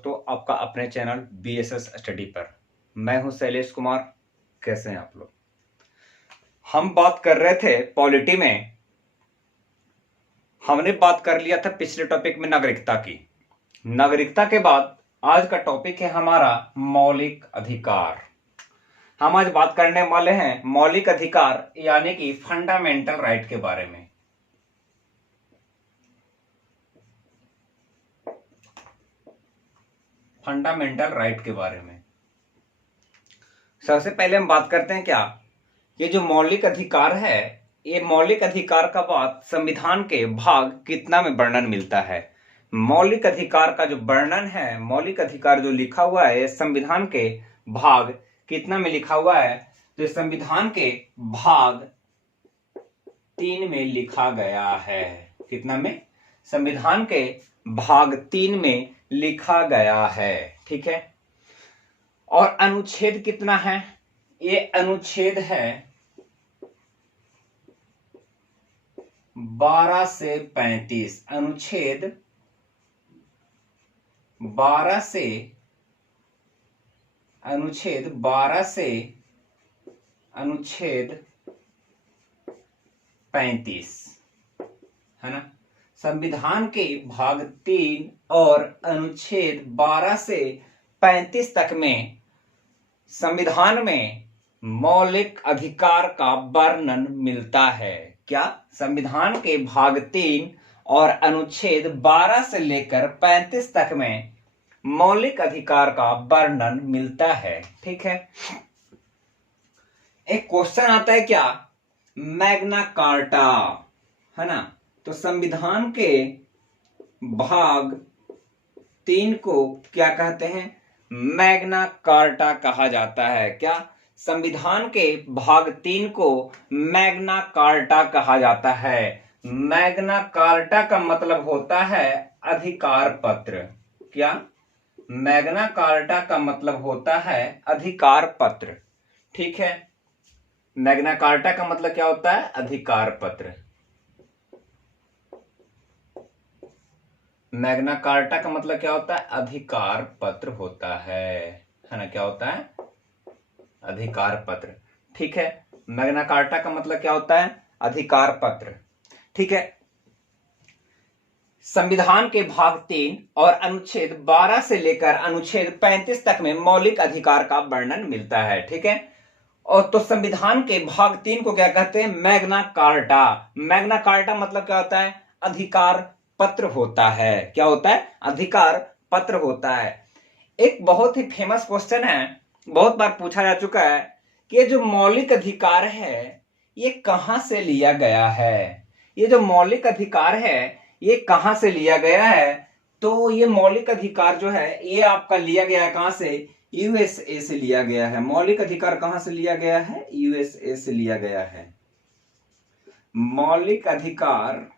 दोस्तों, आपका अपने चैनल BSS स्टडी पर। मैं हूं शैलेश कुमार। कैसे हैं आप लोग? हम बात कर रहे थे पॉलिटी में। हमने बात कर लिया था पिछले टॉपिक में नागरिकता की। नागरिकता के बाद आज का टॉपिक है हमारा मौलिक अधिकार। हम आज बात करने वाले हैं मौलिक अधिकार यानी कि फंडामेंटल राइट के बारे में। फंडामेंटल राइट के बारे में सबसे पहले हम बात करते हैं क्या, ये जो मौलिक अधिकार है, ये मौलिक अधिकार का बात संविधान के भाग कितना में वर्णन मिलता है। मौलिक अधिकार का जो वर्णन है, मौलिक अधिकार जो लिखा हुआ है, संविधान के भाग कितना में लिखा हुआ है, तो संविधान के भाग 3 में लिखा गया है। कितना में? संविधान के भाग 3 में लिखा गया है। ठीक है। और अनुच्छेद कितना है? ये अनुच्छेद है 12 से 35। अनुच्छेद 12 से अनुच्छेद 35 है ना। संविधान के भाग 3 और अनुच्छेद 12 से 35 तक में संविधान में मौलिक अधिकार का वर्णन मिलता है। क्या? संविधान के भाग 3 और अनुच्छेद 12 से लेकर 35 तक में मौलिक अधिकार का वर्णन मिलता है। ठीक है। एक क्वेश्चन आता है क्या, मैग्ना कार्टा है ना। तो संविधान के भाग 3 को क्या कहते हैं? मैग्ना कार्टा कहा जाता है। क्या? संविधान के भाग 3 को मैग्ना कार्टा कहा जाता है। मैग्ना कार्टा का मतलब होता है अधिकार पत्र। क्या? मैग्ना कार्टा का मतलब होता है अधिकार पत्र। ठीक है। मैग्ना कार्टा का मतलब क्या होता है? अधिकार पत्र। मैग्ना कार्टा का मतलब क्या होता है? अधिकार पत्र होता है ना। क्या होता है? अधिकार पत्र। ठीक है। मैग्ना कार्टा का मतलब क्या होता है? अधिकार पत्र। ठीक है। संविधान के भाग 3 और अनुच्छेद 12 से लेकर अनुच्छेद 35 तक में मौलिक अधिकार का वर्णन मिलता है। ठीक है। और तो संविधान के भाग 3 को क्या कहते हैं? Magna carta. मैग्ना कार्टा मतलब क्या होता है? अधिकार पत्र होता है। क्या होता है? अधिकार पत्र होता है। एक बहुत ही फेमस क्वेश्चन है, बहुत बार पूछा जा चुका है कि ये जो मौलिक अधिकार है ये कहां से लिया गया है। ये जो मौलिक अधिकार है ये कहां से लिया गया है? तो ये मौलिक अधिकार जो है ये आपका लिया गया है कहां से? USA से लिया गया है। मौलिक अधिकार कहां से लिया गया है? USA से लिया गया है। मौलिक अधिकार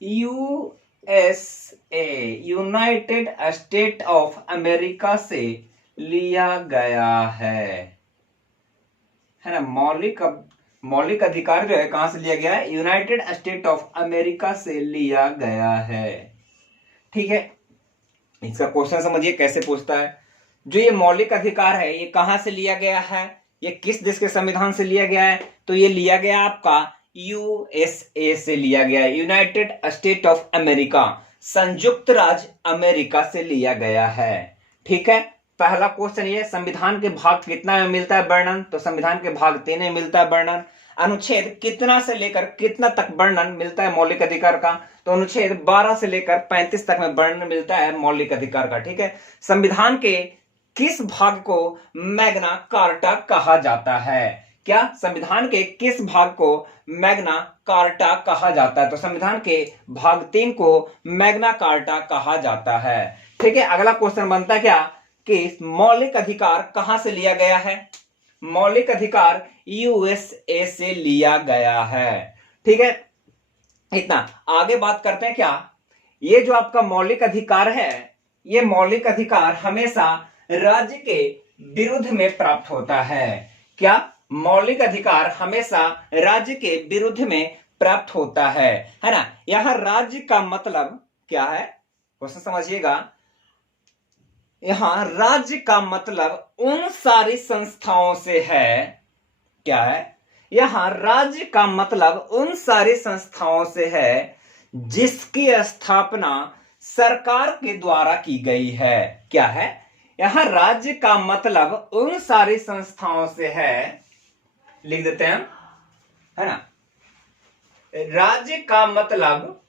USA, United state of America से लिया गया है ना। मौलिक अधिकार जो है कहां से लिया गया है? यूनाइटेड स्टेट ऑफ अमेरिका से लिया गया है। ठीक है। इसका क्वेश्चन समझिए कैसे पूछता है। जो ये मौलिक अधिकार है ये कहां से लिया गया है? ये किस देश के संविधान से लिया गया है? तो ये लिया गया आपका USA से लिया गया है। यूनाइटेड स्टेट ऑफ अमेरिका, संयुक्त राज्य अमेरिका से लिया गया है। ठीक है। पहला क्वेश्चन ये, संविधान के भाग कितना में मिलता है वर्णन? तो संविधान के भाग 3 में मिलता है वर्णन। अनुच्छेद कितना से लेकर कितना तक वर्णन मिलता है मौलिक अधिकार का? तो अनुच्छेद 12 से लेकर 35 तक में वर्णन मिलता है मौलिक अधिकार का। ठीक है। संविधान के किस भाग को मैग्ना कार्टा कहा जाता है? क्या? संविधान के किस भाग को मैग्ना कार्टा कहा जाता है? तो संविधान के भाग 3 को मैग्ना कार्टा कहा जाता है। ठीक है। अगला क्वेश्चन बनता है क्या कि मौलिक अधिकार कहां से लिया गया है? मौलिक अधिकार USA से लिया गया है। ठीक है। इतना आगे बात करते हैं क्या, ये जो आपका मौलिक अधिकार है ये मौलिक अधिकार हमेशा राज्य के विरुद्ध में प्राप्त होता है। क्या? मौलिक अधिकार हमेशा राज्य के विरुद्ध में प्राप्त होता है ना। यहां राज्य का मतलब क्या है? क्वेश्चन समझिएगा। यहां राज्य का मतलब उन सारी संस्थाओं से है। क्या है? यहां राज्य का मतलब उन सारी संस्थाओं से है जिसकी स्थापना सरकार के द्वारा की गई है। क्या है? यहां राज्य का मतलब उन सारी संस्थाओं से है, लिख देते हैं हम, है ना। राज्य का मतलब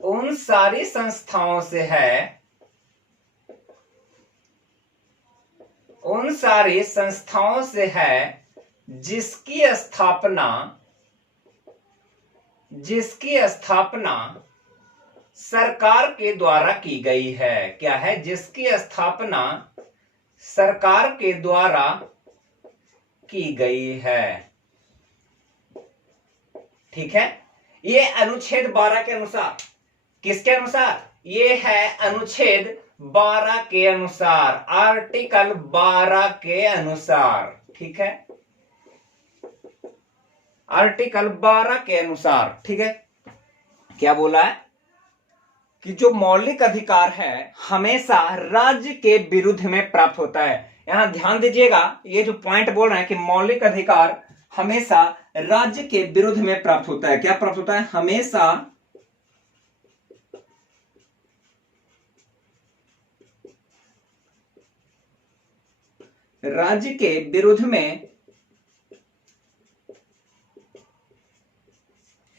उन सारी संस्थाओं से है, उन सारी संस्थाओं से है जिसकी स्थापना सरकार के द्वारा की गई है। क्या है? जिसकी स्थापना सरकार के द्वारा की गई है। ठीक है, ये अनुच्छेद 12 के अनुसार, किसके अनुसार? ये है अनुच्छेद 12 के अनुसार, आर्टिकल 12 के अनुसार। ठीक है, आर्टिकल 12 के अनुसार। ठीक है, क्या बोला है कि जो मौलिक अधिकार है हमेशा राज्य के विरुद्ध में प्राप्त होता है। यहां ध्यान दीजिएगा, ये जो पॉइंट बोल रहे हैं कि मौलिक अधिकार हमेशा राज्य के विरुद्ध में प्राप्त होता है। क्या प्राप्त होता है? हमेशा राज्य के विरुद्ध में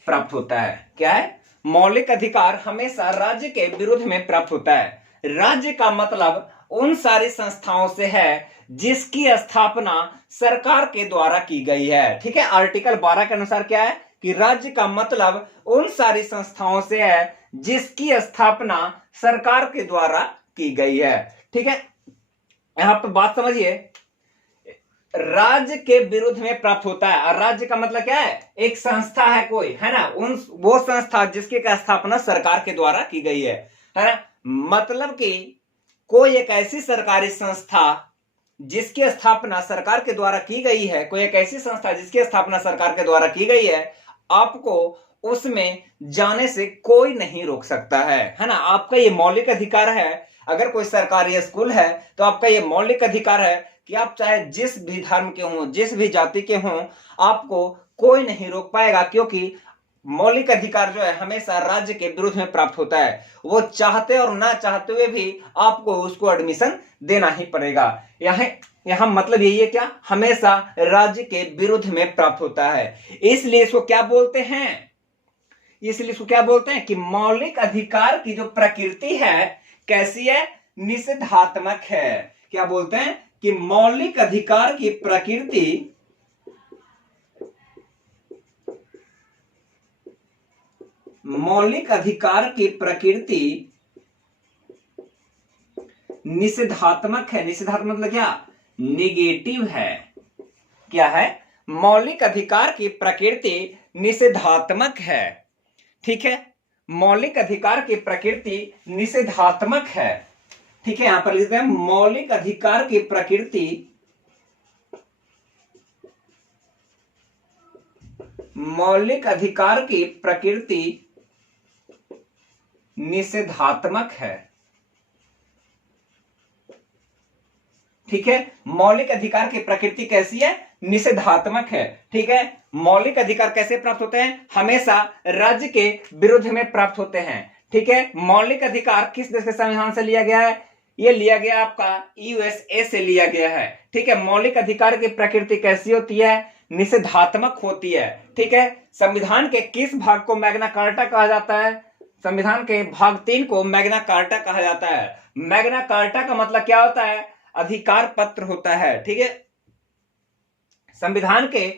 प्राप्त होता है। क्या है? मौलिक अधिकार हमेशा राज्य के विरुद्ध में प्राप्त होता है। राज्य का मतलब उन सारी संस्थाओं से है जिसकी स्थापना सरकार के द्वारा की गई है। ठीक है, आर्टिकल 12 के अनुसार क्या है कि राज्य का मतलब उन सारी संस्थाओं से है जिसकी स्थापना सरकार के द्वारा की गई है। ठीक है, यहां पर बात समझिए, राज्य के विरुद्ध में प्राप्त होता है। और राज्य का मतलब क्या है? एक संस्था है कोई, है ना, वो संस्था जिसकी स्थापना सरकार के द्वारा की गई है ना। मतलब कि कोई एक ऐसी सरकारी संस्था जिसकी स्थापना सरकार के द्वारा की गई है, कोई एक ऐसी संस्था जिसकी स्थापना सरकार के द्वारा की गई है, आपको उसमें जाने से कोई नहीं रोक सकता है ना। आपका ये मौलिक अधिकार है। अगर कोई सरकारी स्कूल है तो आपका ये मौलिक अधिकार है कि आप चाहे जिस भी धर्म के हों, जिस भी जाति के हों, आपको कोई नहीं रोक पाएगा, क्योंकि मौलिक अधिकार जो है हमेशा राज्य के विरुद्ध में प्राप्त होता है। वो चाहते और ना चाहते हुए भी आपको उसको एडमिशन देना ही पड़ेगा। यहां मतलब यही है, क्या? हमेशा राज्य के विरुद्ध में प्राप्त होता है। इसलिए इसको क्या बोलते हैं? इसलिए इसको क्या बोलते हैं कि मौलिक अधिकार की जो प्रकृति है कैसी है? निषेधात्मक है। क्या बोलते हैं कि मौलिक अधिकार की प्रकृति निषेधात्मक है। निषेधात्मक मतलब क्या? निगेटिव है। क्या है? मौलिक अधिकार की प्रकृति निषेधात्मक है। ठीक है, मौलिक अधिकार की प्रकृति निषेधात्मक है। ठीक है, यहां पर लिखते हैं मौलिक अधिकार की प्रकृति निषेधात्मक है। ठीक है, मौलिक अधिकार की प्रकृति कैसी है? निषेधात्मक है। ठीक है, मौलिक अधिकार कैसे प्राप्त होते हैं? हमेशा राज्य के विरुद्ध में प्राप्त होते हैं। ठीक है, मौलिक अधिकार किस देश के संविधान से लिया गया है? ये लिया गया आपका यूएसए से लिया गया है। ठीक है, मौलिक अधिकार की प्रकृति कैसी होती है? निषेधात्मक होती है। ठीक है, संविधान के किस भाग को मैग्ना कार्टा कहा जाता है? संविधान के भाग 3 को मैग्ना कार्टा कहा जाता है। मैग्ना कार्टा का मतलब क्या होता है? अधिकार पत्र होता है। ठीक है, संविधान के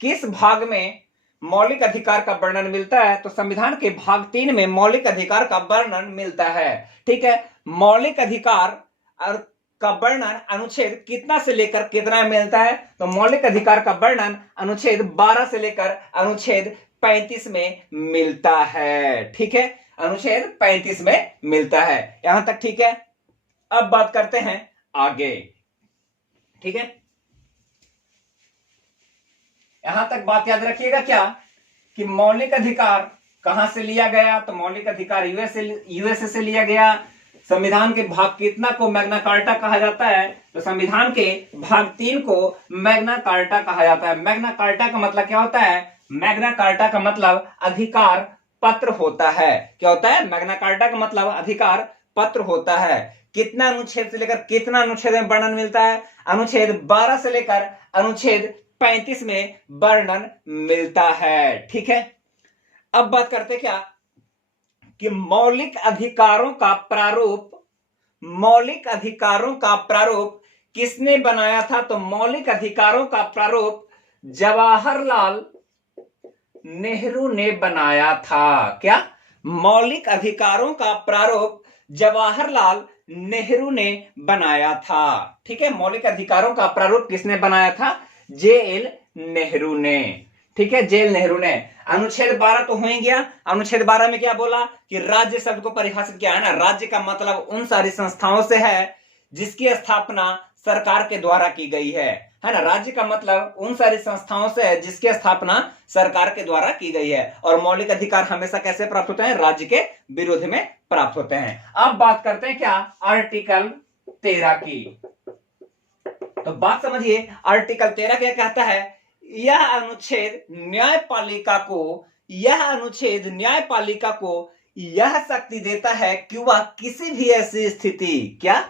किस भाग में मौलिक अधिकार का वर्णन मिलता है? तो संविधान के भाग 3 में मौलिक अधिकार का वर्णन मिलता है। ठीक है, मौलिक अधिकार और का वर्णन अनुच्छेद कितना से लेकर कितना मिलता है? तो मौलिक अधिकार का वर्णन अनुच्छेद 12 से लेकर अनुच्छेद 35 में मिलता है। ठीक है, अनुच्छेद 35 में मिलता है। यहां तक ठीक है। अब बात करते हैं आगे। ठीक है, यहां तक बात याद रखिएगा क्या कि मौलिक अधिकार कहां से लिया गया? तो मौलिक अधिकार यूएसए से लिया गया। संविधान के भाग कितना को मैग्ना कार्टा कहा जाता है? तो संविधान के भाग 3 को मैग्ना कार्टा कहा जाता है। मैग्ना कार्टा का मतलब क्या होता है? मैग्ना कार्टा का मतलब अधिकार पत्र होता है। क्या होता है? मैग्ना कार्टा का मतलब अधिकार पत्र होता है। कितना अनुच्छेद से लेकर कितना अनुच्छेद में वर्णन मिलता है? अनुच्छेद 12 से लेकर अनुच्छेद 35 में वर्णन मिलता है। ठीक है, अब बात करते क्या कि मौलिक अधिकारों का प्रारूप, मौलिक अधिकारों का प्रारूप किसने बनाया था? तो मौलिक अधिकारों का प्रारूप जवाहरलाल नेहरू ने बनाया था। क्या? मौलिक अधिकारों का प्रारूप जवाहरलाल नेहरू ने बनाया था। ठीक है, मौलिक अधिकारों का प्रारूप किसने बनाया था? जे.एल. नेहरू ने। ठीक है, जे.एल. नेहरू ने। अनुच्छेद 12 तो हो ही गया। अनुच्छेद 12 में क्या बोला कि राज्य शब्द को परिभाषित किया है ना। राज्य का मतलब उन सारी संस्थाओं से है जिसकी स्थापना सरकार के द्वारा की गई है ना। राज्य का मतलब उन सारी संस्थाओं से है जिसकी स्थापना सरकार के द्वारा की गई है। और मौलिक अधिकार हमेशा कैसे प्राप्त होते हैं? राज्य के विरोध में प्राप्त होते हैं। अब बात करते हैं क्या? आर्टिकल 13 की। तो बात समझिए, आर्टिकल 13 क्या कहता है? यह अनुच्छेद न्यायपालिका को, यह अनुच्छेद न्यायपालिका को यह शक्ति देता है कि वह किसी भी ऐसी स्थिति, क्या?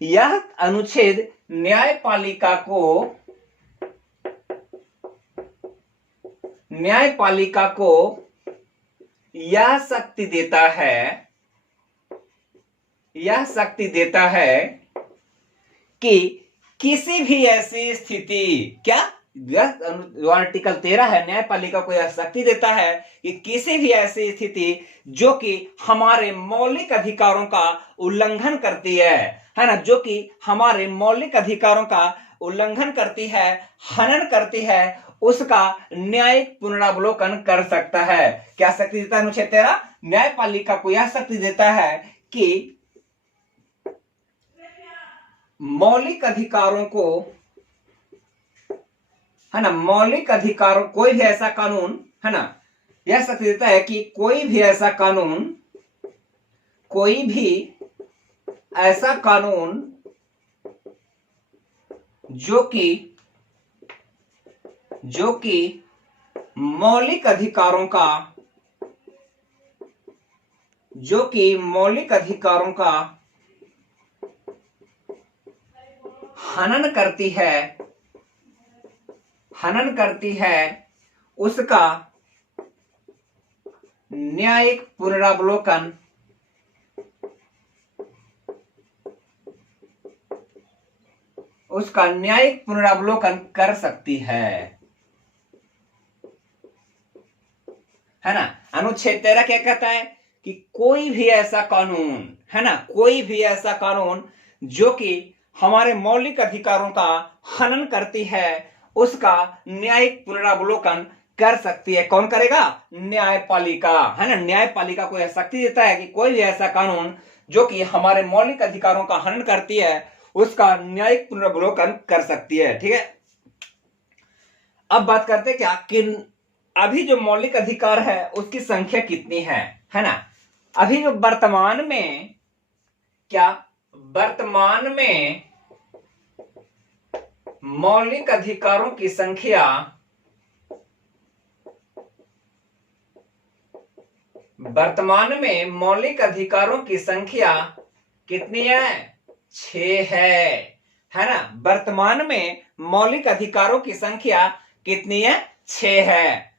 यह अनुच्छेद न्यायपालिका को, न्यायपालिका को यह शक्ति देता है, यह शक्ति देता है कि किसी भी ऐसी स्थिति, क्या? जो आर्टिकल 13 है, न्यायपालिका को यह शक्ति देता है कि किसी भी ऐसी स्थिति जो कि हमारे मौलिक अधिकारों का उल्लंघन करती है ना, जो कि हमारे मौलिक अधिकारों का उल्लंघन करती है, हनन करती है, उसका न्यायिक पुनरावलोकन कर सकता है। क्या शक्ति देता है अनुच्छेद 13? न्यायपालिका को यह शक्ति देता है कि मौलिक अधिकारों को, है ना, मौलिक अधिकारों, कोई भी ऐसा कानून, है ना, यह शक्ति देता है कि कोई भी ऐसा कानून, कोई भी ऐसा कानून जो कि मौलिक अधिकारों का, जो कि मौलिक अधिकारों का हनन करती है, हनन करती है, उसका न्यायिक पुनरावलोकन, उसका न्यायिक पुनरावलोकन कर सकती है ना। अनुच्छेद 13 क्या कहता है कि कोई भी ऐसा कानून, है ना, कोई भी ऐसा कानून जो कि हमारे मौलिक अधिकारों का हनन करती है, उसका न्यायिक पुनरावलोकन कर सकती है। कौन करेगा? न्यायपालिका, है ना। न्यायपालिका को यह शक्ति देता है कि कोई भी ऐसा कानून जो कि हमारे मौलिक अधिकारों का हनन करती है, उसका न्यायिक पुनरावलोकन कर सकती है। ठीक है, अब बात करते हैं क्या कि अभी जो मौलिक अधिकार है उसकी संख्या कितनी है ना। अभी जो वर्तमान में, क्या वर्तमान में मौलिक अधिकारों की संख्या, वर्तमान में मौलिक अधिकारों की संख्या कितनी है? 6 है ना। वर्तमान में मौलिक अधिकारों की संख्या कितनी है? 6 है।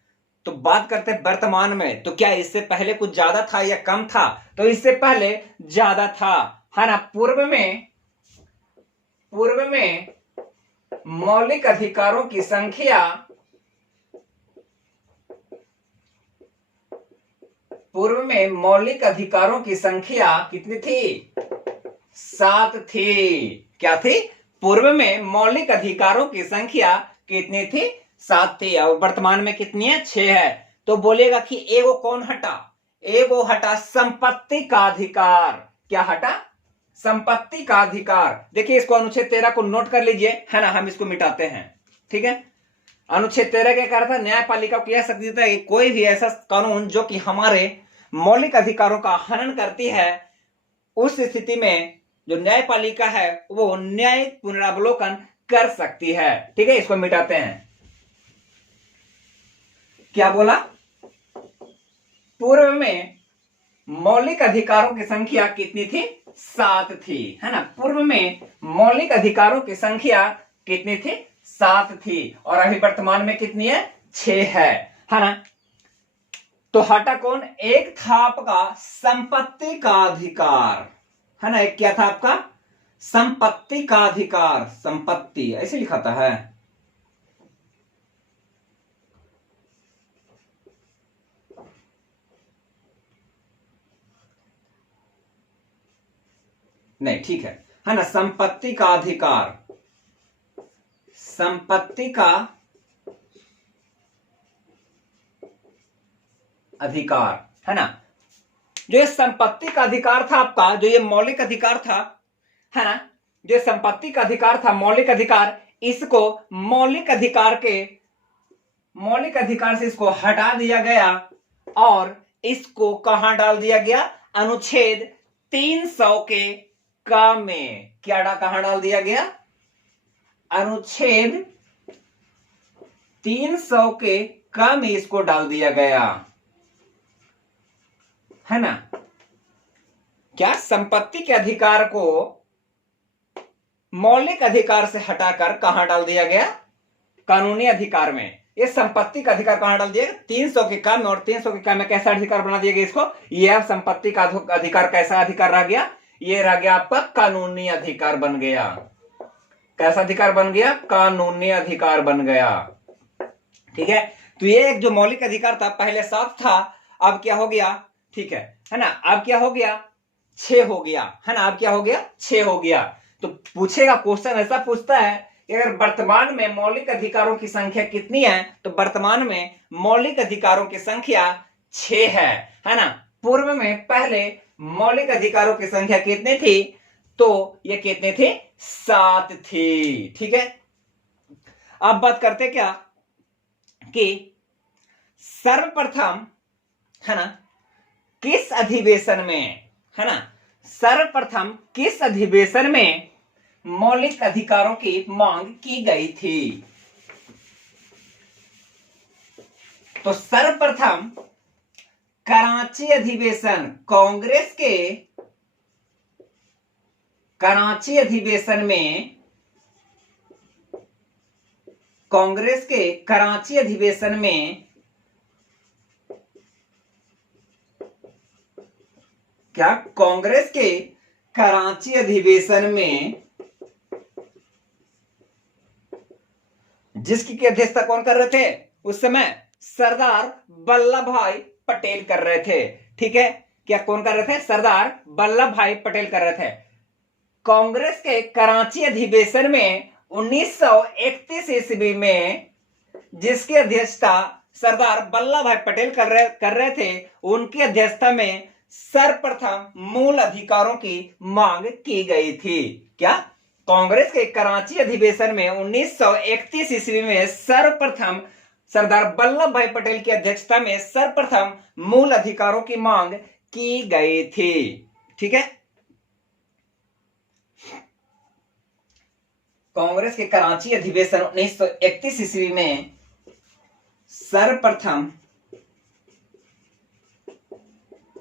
तो बात करते हैं वर्तमान में, तो क्या इससे पहले कुछ ज्यादा था या कम था? तो इससे पहले ज्यादा था, है ना। पूर्व में मौलिक अधिकारों की संख्या, पूर्व में मौलिक अधिकारों की संख्या कितनी थी? 7 थी। क्या थी? पूर्व में मौलिक अधिकारों की संख्या कितनी थी? 7 थी। और वर्तमान में कितनी है? 6 है। तो बोलेगा कि एगो कौन हटा? एगो हटा संपत्ति का अधिकार। क्या हटा? संपत्ति का अधिकार। देखिए इसको, अनुच्छेद 13 को नोट कर लीजिए, है ना, हम इसको मिटाते हैं। ठीक है, अनुच्छेद 13 क्या कह रहा था? न्यायपालिका को यह शक्ति देता है कि कोई भी ऐसा कानून जो कि हमारे मौलिक अधिकारों का हनन करती है, उस स्थिति में जो न्यायपालिका है वो न्यायिक पुनरावलोकन कर सकती है। ठीक है, इसको मिटाते हैं। क्या बोला? पूर्व में मौलिक अधिकारों की संख्या कितनी थी? 7 थी, है ना। पूर्व में मौलिक अधिकारों की संख्या कितनी थी? 7 थी। और अभी वर्तमान में कितनी है? 6 है ना। तो हटा कौन? एक था आपका संपत्ति का अधिकार, है ना। एक क्या था आपका? संपत्ति का अधिकार। संपत्ति ऐसे लिखा था है। नहीं, ठीक है ना। संपत्ति का अधिकार, संपत्ति का अधिकार, है ना। जो ये संपत्ति का अधिकार था आपका, जो ये मौलिक अधिकार था, है ना, जो संपत्ति का अधिकार था, मौलिक अधिकार, इसको मौलिक अधिकार से इसको हटा दिया गया और इसको कहां डाल दिया गया? अनुच्छेद 300 के क में। कहां डाल दिया गया? अनुच्छेद 300 के क में इसको डाल दिया गया, है ना। क्या? संपत्ति के अधिकार को मौलिक अधिकार से हटाकर कहां डाल दिया गया? कानूनी अधिकार में। ये संपत्ति का अधिकार कहां डाल दिया? 300 के क में। और 300 के क में कैसा अधिकार बना दिया गया इसको? यह संपत्ति का अधिकार कैसा अधिकार रह गया? ये रह गया आपका कानूनी अधिकार बन गया। कैसा अधिकार बन गया? कानूनी अधिकार बन गया। ठीक है, तो ये एक जो मौलिक अधिकार था, पहले 7 था, अब क्या हो गया? ठीक है ना। अब क्या हो गया? 6 हो गया, है ना। अब क्या हो गया? 6 हो गया। तो पूछेगा क्वेश्चन, ऐसा पूछता है कि अगर वर्तमान में मौलिक अधिकारों की संख्या कितनी है, तो वर्तमान में मौलिक अधिकारों की संख्या 6 है ना। पूर्व में पहले मौलिक अधिकारों की संख्या कितनी थी? तो ये कितने थे? 7 थी। ठीक है, अब बात करते क्या कि सर्वप्रथम, है ना, किस अधिवेशन में, है ना, सर्वप्रथम किस अधिवेशन में मौलिक अधिकारों की मांग की गई थी? तो सर्वप्रथम कराची अधिवेशन, कांग्रेस के कराची अधिवेशन में, कांग्रेस के कराची अधिवेशन में क्या? कांग्रेस के कराची अधिवेशन में जिसकी की अध्यक्षता कौन कर रहे थे उस समय? सरदार वल्लभ भाई पटेल कर रहे थे। ठीक है, क्या कौन कर रहे थे? सरदार वल्लभ भाई पटेल कर रहे थे। कांग्रेस के कराची अधिवेशन में 1931 ईस्वी में जिसकी अध्यक्षता सरदार वल्लभ भाई पटेल कर रहे थे, उनकी अध्यक्षता में सर्वप्रथम मूल अधिकारों की मांग की गई थी। क्या? कांग्रेस के कराची अधिवेशन में 1931 ईस्वी में सर्वप्रथम सरदार वल्लभ भाई पटेल की अध्यक्षता में सर्वप्रथम मूल अधिकारों की मांग की गई थी। ठीक है, कांग्रेस के कराची अधिवेशन 1931 ईस्वी में सर्वप्रथम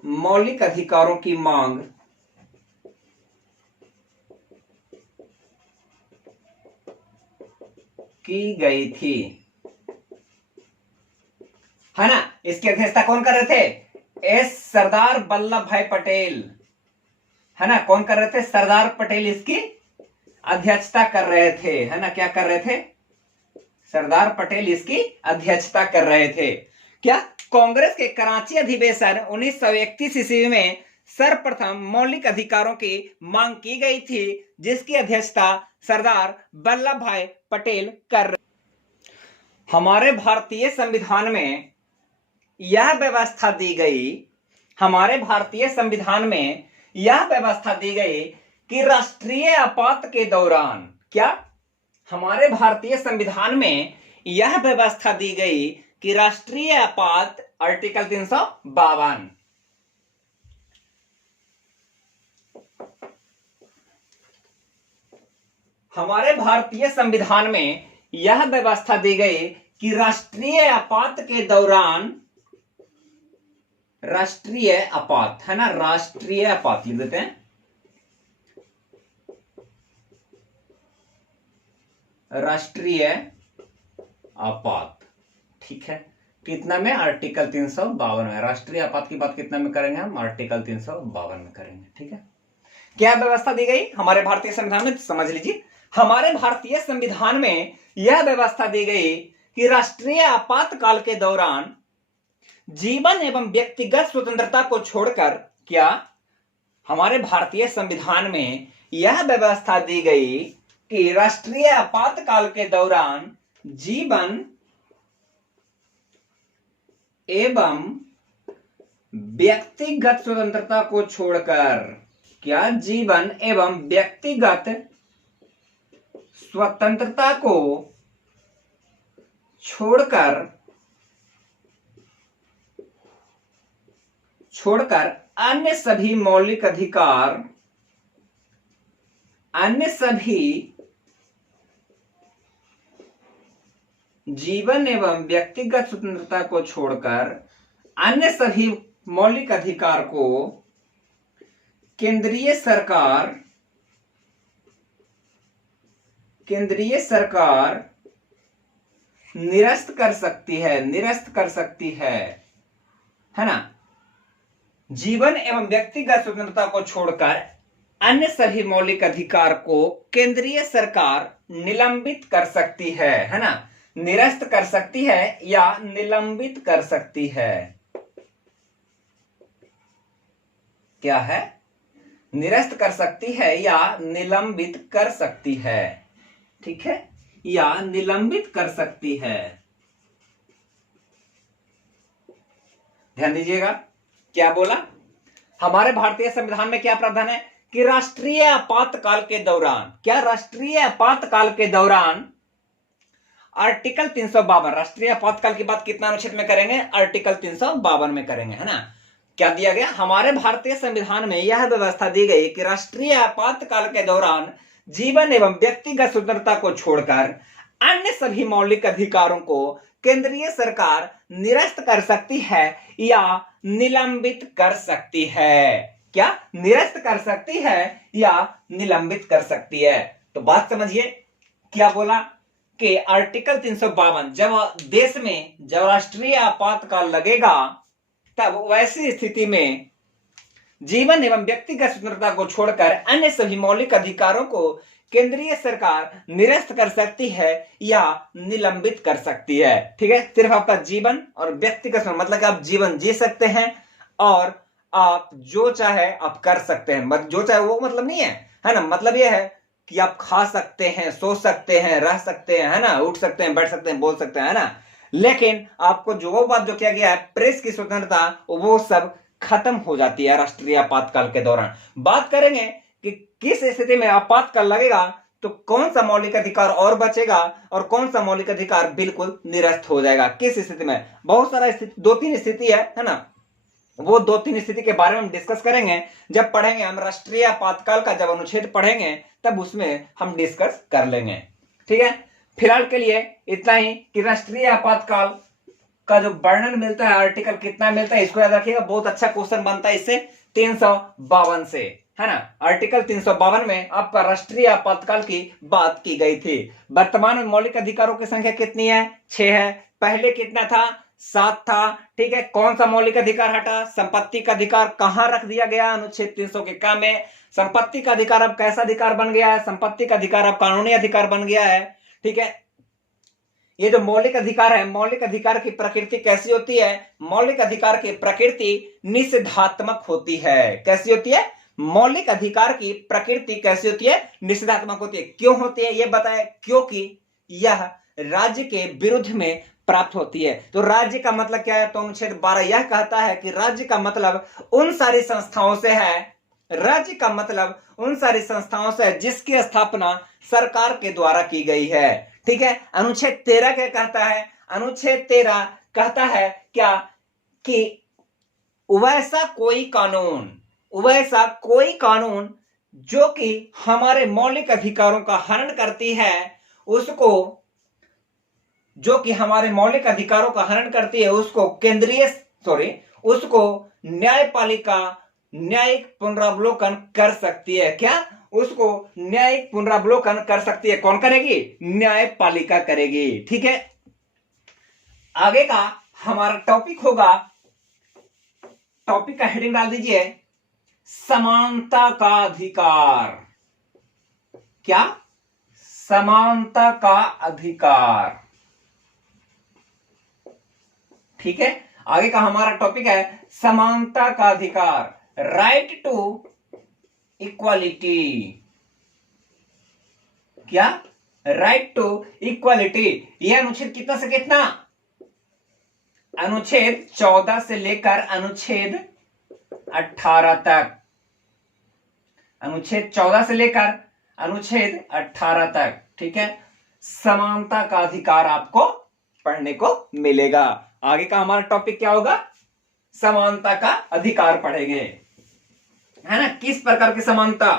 मौलिक अधिकारों की मांग की गई थी, है ना। इसकी अध्यक्षता कौन कर रहे थे? एस सरदार वल्लभ भाई पटेल, है ना। कौन कर रहे थे? सरदार पटेल इसकी अध्यक्षता कर रहे थे, है ना। क्या कर रहे थे? सरदार पटेल इसकी अध्यक्षता कर रहे थे। क्या? कांग्रेस के कराची अधिवेशन 1931 ईस्वी में सर्वप्रथम मौलिक अधिकारों की मांग की गई थी, जिसकी अध्यक्षता सरदार वल्लभ भाई पटेल कर रहे। हमारे भारतीय संविधान में यह व्यवस्था दी गई, हमारे भारतीय संविधान में यह व्यवस्था दी गई कि राष्ट्रीय आपात के दौरान, क्या? हमारे भारतीय संविधान में यह व्यवस्था दी गई कि राष्ट्रीय आपात आर्टिकल 352, हमारे भारतीय संविधान में यह व्यवस्था दी गई कि राष्ट्रीय आपात के दौरान, राष्ट्रीय आपात है ना, राष्ट्रीय आपात लिख देते हैं, राष्ट्रीय आपात, ठीक है, कितना में, आर्टिकल 352 में। राष्ट्रीय आपात की बात कितना में करेंगे हम, आर्टिकल 352 में करेंगे, ठीक है। क्या व्यवस्था दी गई हमारे भारतीय संविधान में, समझ लीजिए। हमारे भारतीय संविधान में यह व्यवस्था दी गई कि राष्ट्रीय आपातकाल के दौरान जीवन एवं व्यक्तिगत स्वतंत्रता को छोड़कर, क्या हमारे भारतीय संविधान में यह व्यवस्था दी गई कि राष्ट्रीय आपातकाल के दौरान जीवन एवं व्यक्तिगत स्वतंत्रता को छोड़कर, क्या जीवन एवं व्यक्तिगत स्वतंत्रता को छोड़कर अन्य सभी मौलिक अधिकार, अन्य सभी जीवन एवं व्यक्तिगत स्वतंत्रता को छोड़कर अन्य सभी मौलिक अधिकार को केंद्रीय सरकार निरस्त कर सकती है ना। जीवन एवं व्यक्तिगत स्वतंत्रता को छोड़कर अन्य सभी मौलिक अधिकार को केंद्रीय सरकार निलंबित कर सकती है ना, निरस्त कर सकती है या निलंबित कर सकती है। क्या है, निरस्त कर सकती है या निलंबित कर सकती है, ठीक है, या निलंबित कर सकती है। ध्यान दीजिएगा, क्या बोला, हमारे भारतीय संविधान में क्या प्रावधान है कि राष्ट्रीय आपातकाल के दौरान, क्या राष्ट्रीय आपातकाल के दौरान आर्टिकल 352, राष्ट्रीय आपातकाल की बात कितना अनुच्छेद में करेंगे, आर्टिकल 352 में करेंगे, है ना। क्या दिया गया, हमारे भारतीय संविधान में यह व्यवस्था दी गई कि राष्ट्रीय आपातकाल के दौरान जीवन एवं व्यक्तिगत स्वतंत्रता को छोड़कर अन्य सभी मौलिक अधिकारों को केंद्रीय सरकार निरस्त कर सकती है या निलंबित कर सकती है। क्या, निरस्त कर सकती है या निलंबित कर सकती है। तो बात समझिए, क्या बोला कि आर्टिकल 352, जब देश में जब राष्ट्रीय आपातकाल लगेगा तब वैसी स्थिति में जीवन एवं व्यक्तिगत स्वतंत्रता को छोड़कर अन्य सभी मौलिक अधिकारों को केंद्रीय सरकार निरस्त कर सकती है या निलंबित कर सकती है, ठीक है। सिर्फ आपका जीवन और व्यक्तिगत, मतलब कि आप जीवन जी सकते हैं और आप जो चाहे आप कर सकते हैं, जो चाहे वो मतलब नहीं है ना, मतलब ये है कि आप खा सकते हैं, सो सकते हैं, रह सकते हैं, है ना, उठ सकते हैं, बैठ सकते हैं, बोल सकते हैं, है ना। लेकिन आपको जो बात जो किया गया है, प्रेस की स्वतंत्रता, वो सब खत्म हो जाती है राष्ट्रीय आपातकाल के दौरान। बात करेंगे कि किस स्थिति में आपातकाल लगेगा तो कौन सा मौलिक अधिकार और बचेगा और कौन सा मौलिक अधिकार बिल्कुल निरस्त हो जाएगा, किस स्थिति में। बहुत सारा स्थिति, 2-3 स्थिति है ना, वो 2-3 स्थिति के बारे में हम डिस्कस करेंगे जब पढ़ेंगे हम राष्ट्रीय आपातकाल का, जब अनुच्छेद पढ़ेंगे तब उसमें हम डिस्कस कर लेंगे, ठीक है। फिलहाल के लिए इतना ही कि राष्ट्रीय आपातकाल का जो वर्णन मिलता है, आर्टिकल कितना मिलता है, इसको याद रखिएगा, बहुत अच्छा क्वेश्चन बनता है इससे 352 से, है ना। आर्टिकल 352 में आपका राष्ट्रीय आपातकाल की बात की गई थी। वर्तमान में मौलिक अधिकारों की संख्या कितनी है, 6 है। पहले कितना था, 7 था, ठीक है। कौन सा मौलिक अधिकार हटा, संपत्ति का अधिकार कहां रख दिया गया, अनुच्छेद 300 के का में। संपत्ति का अधिकार अब कैसा अधिकार बन गया है, संपत्ति का अधिकार अब कानूनी अधिकार बन गया है, ठीक है। ये जो मौलिक अधिकार है, मौलिक अधिकार की प्रकृति कैसी होती है, मौलिक अधिकार की प्रकृति निषेधात्मक होती है। कैसी होती है, मौलिक अधिकार की प्रकृति कैसी होती है, निषेधात्मक होती है। क्यों होती है ये बताए, क्योंकि यह राज्य के विरुद्ध में प्राप्त होती है। तो राज्य का मतलब क्या है, तो अनुच्छेद 12 यह कहता है कि राज्य का मतलब उन सारी संस्थाओं से है, राज्य का मतलब उन सारी संस्थाओं से है जिसकी स्थापना सरकार के द्वारा की गई है, ठीक है। अनुच्छेद 13 क्या कहता है? अनुच्छेद 13 कहता है क्या कि वैसा कोई कानून जो कि हमारे मौलिक अधिकारों का हनन करती है उसको न्यायिक पुनरावलोकन कर सकती है। क्या? उसको न्यायिक पुनरावलोकन कर सकती है। कौन करेगी? न्यायपालिका करेगी। ठीक है। आगे का हमारा टॉपिक होगा, टॉपिक का हेडिंग डाल दीजिए, समानता का अधिकार। क्या? समानता का अधिकार। ठीक है। आगे का हमारा टॉपिक है समानता का अधिकार, राइट टू इक्वालिटी। क्या? Right to equality. यह अनुच्छेद कितना से कितना? अनुच्छेद 14 से लेकर अनुच्छेद 18 तक। अनुच्छेद 14 से लेकर अनुच्छेद 18 तक। ठीक है। समानता का अधिकार आपको पढ़ने को मिलेगा। आगे का हमारा टॉपिक क्या होगा? समानता का अधिकार पढ़ेंगे, है ना। किस प्रकार की समानता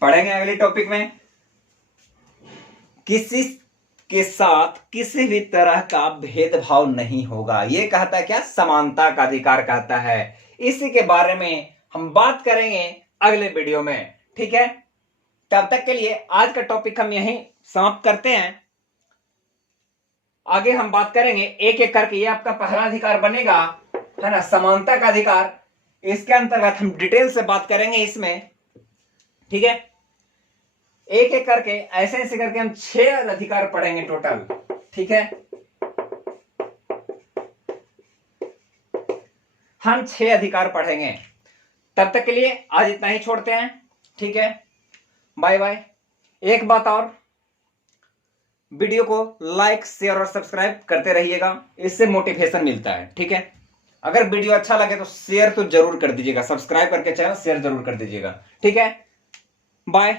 पढ़ेंगे अगले टॉपिक में। किसी के साथ किसी भी तरह का भेदभाव नहीं होगा, यह कहता है क्या? समानता का अधिकार कहता है। इसी के बारे में हम बात करेंगे अगले वीडियो में। ठीक है। तब तक के लिए आज का टॉपिक हम यहीं समाप्त करते हैं। आगे हम बात करेंगे एक एक करके। ये आपका पहला अधिकार बनेगा, है ना, समानता का अधिकार। इसके अंतर्गत हम डिटेल से बात करेंगे इसमें। ठीक है। एक एक करके ऐसे ऐसे करके हम 6 अधिकार पढ़ेंगे टोटल। ठीक है। हम 6 अधिकार पढ़ेंगे। तब तक के लिए आज इतना ही छोड़ते हैं। ठीक है। Bye bye. एक बात और, वीडियो को लाइक, शेयर और सब्सक्राइब करते रहिएगा, इससे मोटिवेशन मिलता है। ठीक है। अगर वीडियो अच्छा लगे तो शेयर तो जरूर कर दीजिएगा, सब्सक्राइब करके चैनल शेयर जरूर कर दीजिएगा। ठीक है। बाय।